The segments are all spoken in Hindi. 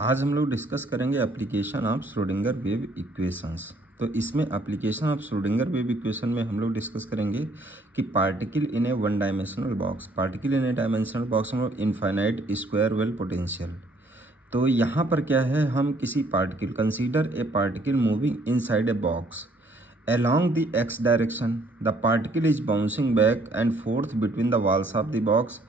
आज हम लोग डिस्कस करेंगे application of Schrodinger wave equations. तो इसमें application of Schrodinger wave equation में हम लोग डिस्कस करेंगे कि particle in A one dimensional box, particle in A dimensional box में इनफाइनाइट स्क्वायर वेल पोटेंशियल। तो यहाँ पर क्या है, हम किसी particle, consider a particle moving inside a box along the x direction. The particle is bouncing back and forth between the walls of the box.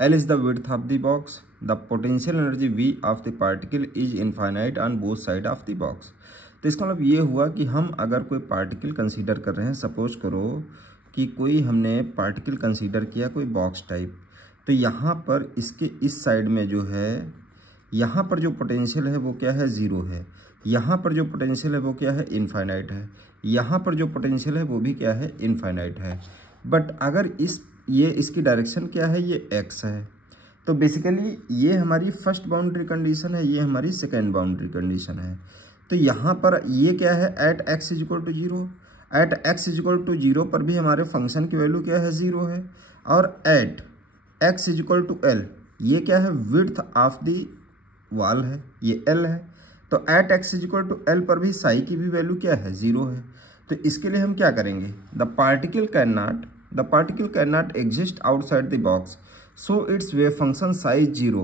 L is the width of the box. The potential energy V of the particle is infinite on both sides of the box. तो इसका मतलब ये हुआ कि हम अगर कोई पार्टिकल कंसीडर कर रहे हैं, सपोज करो कि कोई हमने पार्टिकल कंसीडर किया कोई बॉक्स टाइप, तो यहाँ पर इसके इस साइड में जो है, यहाँ पर जो पोटेंशियल है वो क्या है, ज़ीरो है। यहाँ पर जो पोटेंशियल है वो क्या है, इनफाइनाइट है। यहाँ पर जो पोटेंशियल है वो भी क्या है, इनफाइनाइट है। बट अगर इसकी डायरेक्शन क्या है, ये एक्स है, तो बेसिकली ये हमारी फर्स्ट बाउंड्री कंडीशन है, ये हमारी सेकेंड बाउंड्री कंडीशन है। तो यहाँ पर ये क्या है, at x is equal to zero, at x is equal to zero पर भी हमारे फंक्शन की वैल्यू क्या है, ज़ीरो है। और at x is equal to L, ये क्या है, विड्थ ऑफ द वॉल है, ये एल है। तो at x is equal to L पर भी साई की भी वैल्यू क्या है, ज़ीरो है। तो इसके लिए हम क्या करेंगे, the particle can not exist outside the box, so its wave function size zero.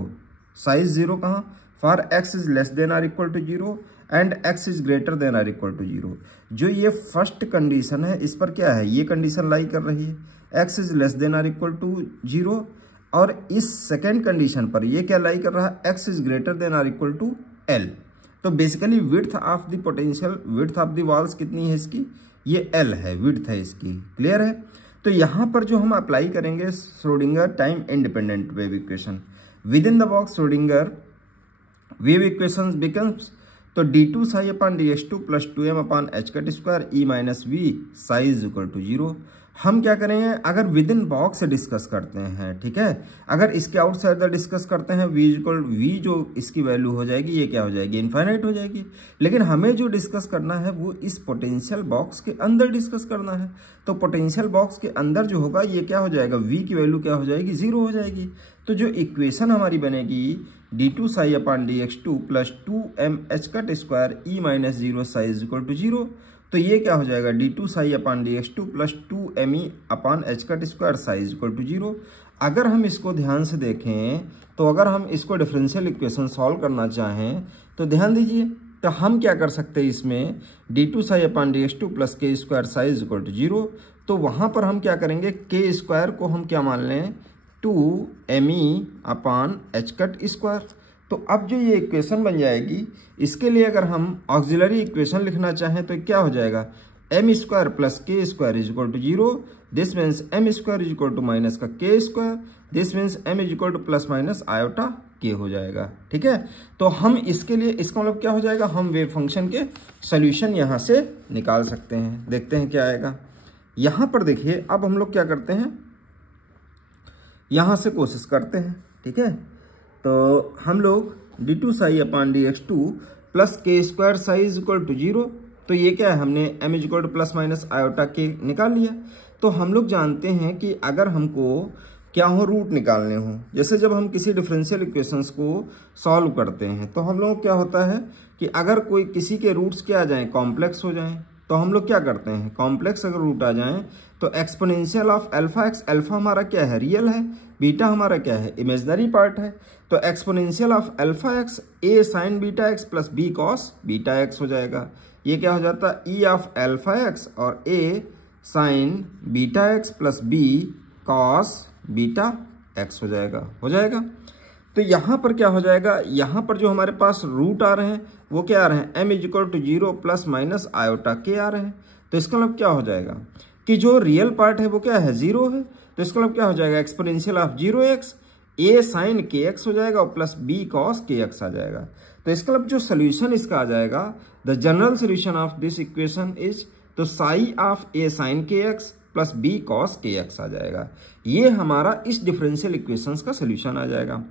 Size zero कहाँ, for x is less than or equal to zero and x is greater than or equal to zero. जो ये फर्स्ट कंडीशन है, इस पर क्या है, ये कंडीशन लाई कर रही है, x is less than or equal to zero. और इस सेकेंड कंडीशन पर ये क्या लाई कर रहा है, x is greater than or equal to L. तो basically width of the potential, width of the walls कितनी है इसकी, ये एल है, विड्थ है इसकी, क्लियर है। तो यहाँ पर जो हम अप्लाई करेंगे Schrodinger time independent wave equation within the box, Schrodinger wave equation becomes, तो d2 psi upon dx2 plus 2m upon h cut square E minus V psi is equal to zero. हम क्या करेंगे, अगर विद इन बॉक्स से डिस्कस करते हैं, ठीक है, अगर इसके आउटसाइड द डिस्कस करते हैं, v इक्वल वी जो इसकी वैल्यू हो जाएगी, ये क्या हो जाएगी, इनफाइनाइट हो जाएगी। लेकिन हमें जो डिस्कस करना है वो इस पोटेंशियल बॉक्स के अंदर डिस्कस करना है। तो पोटेंशियल बॉक्स के अंदर जो होगा ये क्या हो जाएगा, v की वैल्यू क्या हो जाएगी, जीरो हो जाएगी। तो जो इक्वेशन हमारी बनेगी d2 psi upon dx2 plus 2m h cut square E minus zero psi is equal to zero. तो ये क्या हो जाएगा, d2 psi upon dx2 plus 2me upon h cut square psi is equal to zero. अगर हम इसको ध्यान से देखें, तो अगर हम इसको डिफरेंशियल इक्वेशन सॉल्व करना चाहें तो ध्यान दीजिए, तो हम क्या कर सकते हैं इसमें, d2 psi upon dx2 plus k square psi is equal to zero. तो वहाँ पर हम क्या करेंगे, के स्क्वायर को हम क्या मान लें, 2me upon h cut square. तो अब जो ये इक्वेशन बन जाएगी, इसके लिए अगर हम ऑक्सिलरी इक्वेशन लिखना चाहें तो क्या हो जाएगा, m square plus k square is equal to zero. This means m square is equal to minus का k square, this means m is equal to plus minus iota k हो जाएगा, ठीक है। तो हम इसके लिए, इसका मतलब क्या हो जाएगा, हम वेव फंक्शन के सोल्यूशन यहाँ से निकाल सकते हैं। देखते हैं क्या आएगा। यहाँ पर देखिए, अब हम लोग क्या करते हैं, यहाँ से कोशिश करते हैं, ठीक है। तो हम लोग d2 psi upon dx2 plus k square psi is equal to zero. तो ये क्या है, हमने m is equal to plus minus iota k निकाल लिया। तो हम लोग जानते हैं कि अगर हमको क्या हो, रूट निकालने हो, जैसे जब हम किसी डिफरेंशियल इक्वेशंस को सॉल्व करते हैं तो हम लोग क्या होता है कि अगर कोई किसी के रूट्स क्या आ जाएं, कॉम्प्लेक्स हो जाएं, तो हम लोग क्या करते हैं, कॉम्प्लेक्स अगर रूट आ जाएं तो exponential of alpha x, alpha हमारा क्या है, रियल है, बीटा हमारा क्या है, इमेजिनरी पार्ट है। तो exponential of alpha x a sine beta x plus B cos beta x हो जाएगा। ये क्या हो जाता है, ई ऑफ अल्फा एक्स और A sine beta x plus B cos beta x हो जाएगा। तो यहाँ पर क्या हो जाएगा, यहाँ पर जो हमारे पास रूट आ रहे हैं वो क्या आ रहे हैं, m is equal to zero plus minus iota k आ रहे हैं। तो इसका मतलब क्या हो जाएगा कि जो रियल पार्ट है वो क्या है, जीरो है। तो इसका मतलब क्या हो जाएगा, exponential of zero x a sine k x हो जाएगा और plus B cos k x आ जाएगा। तो इसका मतलब जो सोल्यूशन इसका आ जाएगा, the general solution of this equation is, तो psi of a sine k x plus B cos k x आ जाएगा। ये हमारा इस डिफरेंशियल इक्वेशंस का सोल्यूशन आ जाएगा।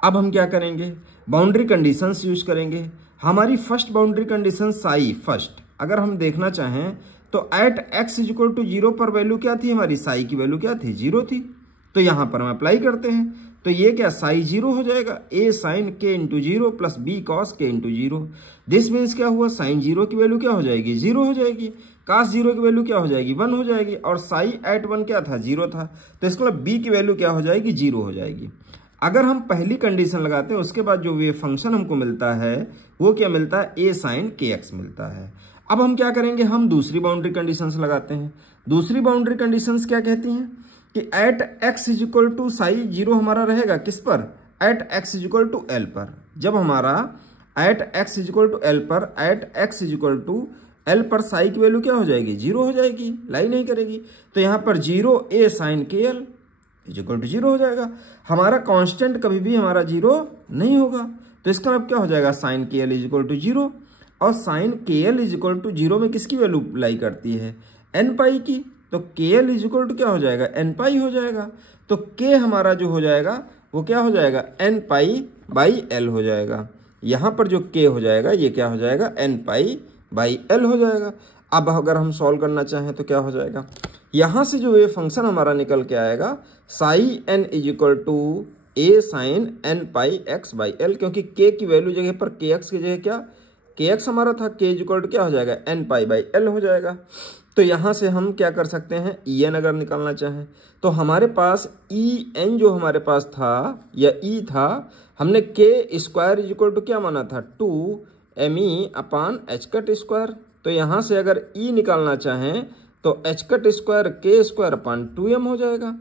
अब हम क्या करेंगे, बाउंड्री कंडीशंस यूज करेंगे। हमारी first boundary condition psi first, अगर हम देखना चाहें तो at x is equal to zero पर वैल्यू क्या थी हमारी, साई की वैल्यू क्या थी, जीरो थी। तो यहां पर हम अप्लाई करते हैं, तो ये क्या साई 0 हो जाएगा, a sine k into 0 plus b cos k into 0। This means क्या हुआ, साइन 0 की वैल्यू क्या हो जाएगी, 0 हो जाएगी, कास 0 की वैल्यू क्या हो जाएगी, 1 हो जाएगी, और साई एट 1 क्या था, 0 था, तो इसका मतलब b की वैल्यू क्या हो जाएगी, 0 हो जाएगी। अगर हम पहली कंडीशन लगाते हैं उसके बाद जो वेव फंक्शन हमको मिलता है वो क्या मिलता है, a साइन kx मिलता है। अब हम क्या करेंगे, हम दूसरी बाउंड्री कंडीशंस लगाते हैं। दूसरी बाउंड्री कंडीशंस क्या कहती हैं कि at x is equal to psi 0 हमारा रहेगा किस पर, at x is equal to L पर। जब हमारा at x is equal to L पर, at x is equal to L पर साई की वैल्यू क्या हो जाएगी, 0 हो जाएगी, लाई नहीं करेगी, तो यहाँ पर 0 a साइन के एल इज इक्वल टू 0 हो जाएगा। हमारा कांस्टेंट कभी भी हमारा 0 नहीं होगा, तो इसका मतलब क्या हो जाएगा, साइन के एल इज इक्वल टू 0, और साइन के एल इज इक्वल टू 0 में किसकी वैल्यू लाई करती है, एन पाई की, तो के एल इज इक्वल टू क्या हो जाएगा, एन पाई हो जाएगा। तो के हमारा जो हो जाएगा वो क्या हो जाएगा, एन पाई बाई एल हो जाएगा। यहाँ पर जो के हो जाएगा ये क्या हो जाएगा, एन पाई बाई एल हो जाएगा। अब अगर हम सॉल्व करना चाहें तो क्या हो जाएगा, यहाँ से जो वेव फंक्शन हमारा निकल के आएगा psi n is equal to a sine N pi x by L, क्योंकि के की वैल्यू जगह पर के एक्स की जगह क्या के एक्स हमारा था, के इज इक्वल टू क्या हो जाएगा, एन पाई बाई एल हो जाएगा। तो यहाँ से हम क्या कर सकते हैं, ई एन अगर निकालना चाहें तो हमारे पास ई एन जो हमारे पास था या ई था, हमने के स्क्वायर इज इक्वल टू क्या माना था, 2 me अपान एच कट स्क्वायर। तो यहाँ से अगर ई निकालना चाहें तो एच कट स्क्वायर के स्क्वायर अपान 2m हो जाएगा।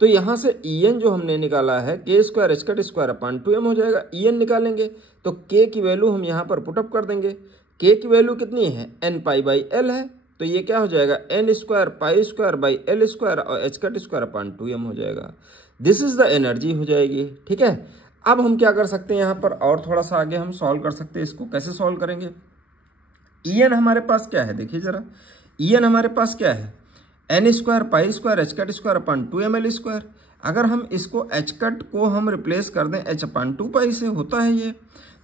तो यहाँ से ई एन जो हमने निकाला है के square h cut square upon 2m हो जाएगा। ई एन निकालेंगे तो के की वैल्यू हम यहाँ पर पुटअप कर देंगे। के की वैल्यू कितनी है, एन पाई बाई एल है, तो ये क्या हो जाएगा, n square pi square by L square और h cut square upon 2m हो जाएगा। दिस इज द एनर्जी हो जाएगी। ठीक है, अब हम क्या कर सकते हैं यहाँ पर, और थोड़ा सा आगे हम सॉल्व कर सकते हैं। इसको कैसे सॉल्व करेंगे, ई एन हमारे पास क्या है, देखिए जरा, ई एन हमारे पास क्या है, n square pi square h cut square upon 2ml square. अगर हम इसको एच कट को हम रिप्लेस कर दें एच अपान 2 पाई से, होता है ये,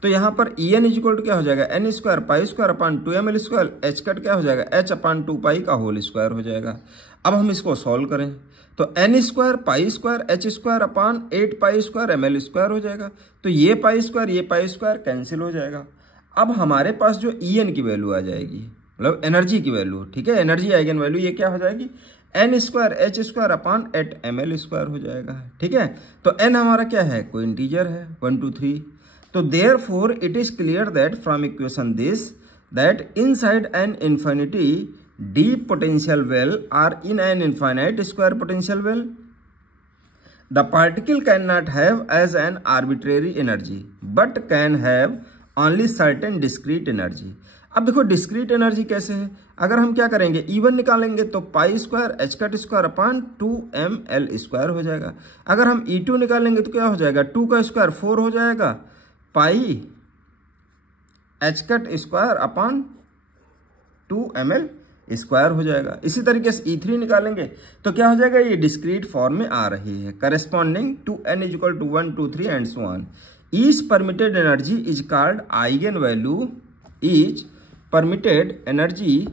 तो यहाँ पर E n is equal to क्या हो जाएगा, n square pi square upon 2ml square, h cut क्या हो जाएगा, एच अपान 2 पाई का होल स्क्वायर हो जाएगा। अब हम इसको सॉल्व करें तो n square pi square h square upon 8 pi square m square हो जाएगा। तो ये पाई स्क्वायर कैंसिल हो जाएगा। अब हमारे पास जो ई एन की वैल्यू आ जाएगी, मतलब एनर्जी की वैल्यू, ठीक है, एनर्जी आइगन वैल्यू, ये क्या हो जाएगी, n square h square upon 8 ml square हो जाएगा। ठीक है, तो एन हमारा क्या है, कोई इंटीजर है, 1 2 3। तो therefore it is clear that from equation this that inside N infinity deep potential well or in an infinite square potential well the particle cannot have as an arbitrary energy but can have only certain discrete energy। अब देखो डिस्क्रीट एनर्जी कैसे है, अगर हम क्या करेंगे, E1 निकालेंगे तो पाई square h cut square upon 2ml square हो जाएगा। अगर हम E2 निकालेंगे तो क्या हो जाएगा, 2 का स्क्वायर 4 हो जाएगा, pi h cut square upon 2ml square हो जाएगा। इसी तरीके से E3 निकालेंगे तो क्या हो जाएगा, ये डिस्क्रीट फॉर्म में आ रही है, corresponding to n is equal to 1 2 3 and so on. Each permitted energy is called eigen value, each permitted energy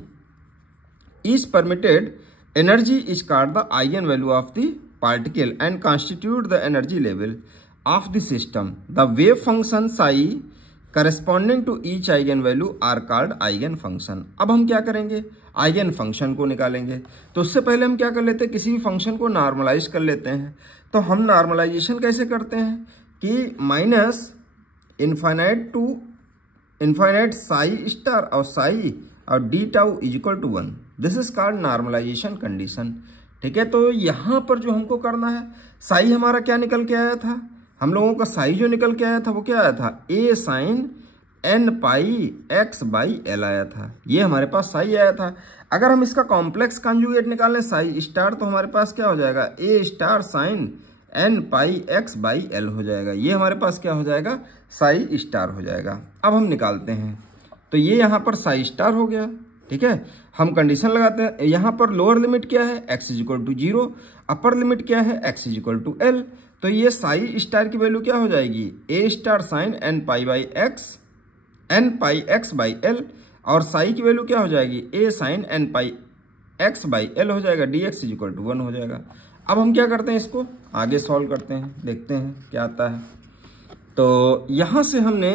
is called the eigenvalue of the particle and constitute the energy level of the system. The wave function psi corresponding to each eigenvalue are called eigen function। अब हम क्या करेंगे, आइगन फंक्शन को निकालेंगे। तो उससे पहले हम क्या कर लेते हैं, किसी भी फंक्शन को नॉर्मलाइज कर लेते हैं। तो हम नॉर्मलाइजेशन कैसे करते हैं कि minus infinite to infinite psi star और साई और d tau is equal to 1, this is called normalisation condition. ठीक है, तो यहाँ पर जो हमको करना है, साई हमारा क्या निकल के आया था, हम लोगों का साई जो निकल के आया था वो क्या आया था, A sine N pi x by L आया था, ये हमारे पास साई आया था। अगर हम इसका कॉम्प्लेक्स कंजुगेट निकालें साई स्टार तो हमारे पास क्या हो जाएगा, A star sine N pi x by L हो जाएगा, ये हमारे पास क्या हो जाएगा, साई स्टार हो जाएगा। अब हम निकालते हैं तो ये यहाँ पर साई स्टार हो गया। ठीक है, हम कंडीशन लगाते हैं, यहाँ पर लोअर लिमिट क्या है, x is equal to 0, upper limit क्या है, x is equal to L. तो ये साई स्टार की वैल्यू क्या हो जाएगी, A star sine N pi x by L, और साई की वैल्यू क्या हो जाएगी, A sine N pi x by L हो जाएगा, D x is equal to 1 हो जाएगा। अब हम क्या करते हैं, इसको आगे सॉल्व करते हैं, देखते हैं क्या आता है। तो यहाँ से हमने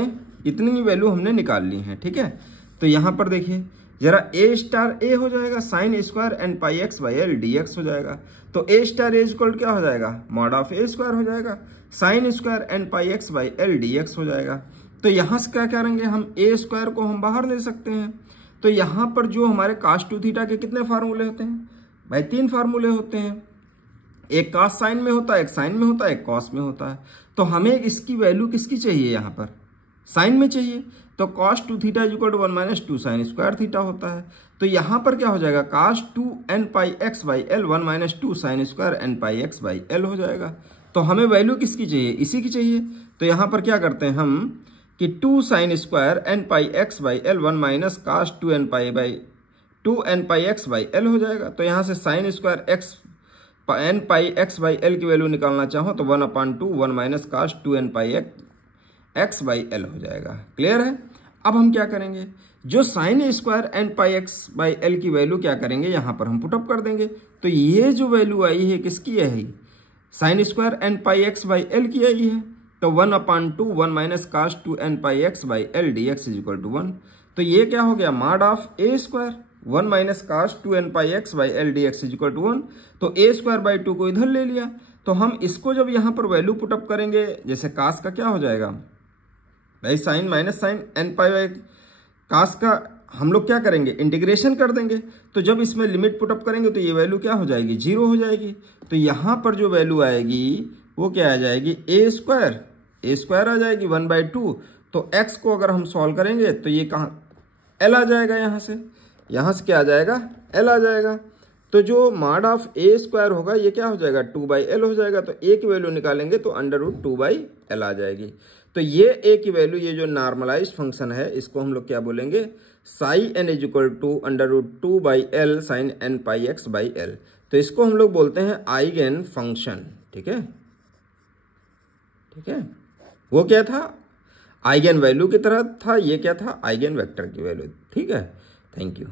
इतनी वैल्यू हमने निकाल ली है, ठीक है। तो यहाँ पर देखिए जरा ए स्टार ए हो जाएगा sine square n pi x by L d x हो जाएगा। तो ए स्टार ए इक्वल क्या हो जाएगा, मॉड ऑफ ए स्क्वायर हो जाएगा, sine square n pi x by L d x हो जाएगा। तो यहाँ से क्या करेंगे हम, ए स्क्वायर को हम बाहर ले सकते हैं। तो यहाँ पर जो हमारे कास टू थीटा के कितने फार्मूले होते हैं भाई, 3 फार्मूले होते हैं। एक कास साइन में होता है, एक साइन में होता है, एक कॉस में होता है। तो हमें इसकी वैल्यू किसकी चाहिए, यहाँ पर साइन में चाहिए। तो cos two theta equal to 1 minus 2 sine square theta होता है। तो यहाँ पर क्या हो जाएगा, cos 2 n pi x by L 1 minus 2 sine square n pi x by L हो जाएगा। तो हमें वैल्यू किसकी चाहिए, इसी की चाहिए। तो यहाँ पर क्या करते हैं हम कि 2 sine square n pi x by L 1 minus cos 2 n pi x by L हो जाएगा। तो यहाँ से sine square x n pi x by L की वैल्यू निकालना चाहो तो 1/2 1 minus cos 2 n pi x by L हो जाएगा। क्लियर है। अब हम क्या करेंगे, जो sine square n pi x by L की वैल्यू क्या करेंगे, यहाँ पर हम पुटअप कर देंगे। तो ये जो वैल्यू आई है किसकी है, sine square n pi x by L की आई है। तो 1/2 1 minus cos 2 n pi x by L d x is equal to 1। तो ये क्या हो गया, mod of a square 1 minus cos 2 n pi x by L d x is equal to 1। तो ए स्क्वायर बाई 2 को इधर ले लिया। तो हम इसको जब यहाँ पर वैल्यू पुटअप करेंगे, जैसे कास का क्या हो जाएगा भाई, sine minus sine N pi by cos का हम लोग क्या करेंगे, इंटीग्रेशन कर देंगे। तो जब इसमें लिमिट पुटअप करेंगे तो ये वैल्यू क्या हो जाएगी, 0 हो जाएगी। तो यहाँ पर जो वैल्यू आएगी वो क्या आ जाएगी, ए स्क्वायर आ जाएगी 1/2। तो एक्स को अगर हम सॉल्व करेंगे तो ये कहाँ, एल आ जाएगा। यहाँ से क्या आ जाएगा, एल आ जाएगा। तो जो मॉड ऑफ ए स्क्वायर होगा ये क्या हो जाएगा, 2/l हो जाएगा। तो ए की वैल्यू निकालेंगे तो √2/l आ जाएगी। तो ये ए की वैल्यू, ये जो नॉर्मलाइज्ड फंक्शन है, इसको हम लोग क्या बोलेंगे, psi n is equal to √2/l sine N pi x by L. तो इसको हम लोग बोलते हैं आइगन फंक्शन। ठीक है, वो क्या था, आइगन वैल्यू की तरह था, ये क्या था, आइगन वेक्टर की वैल्यू। ठीक है, थैंक यू।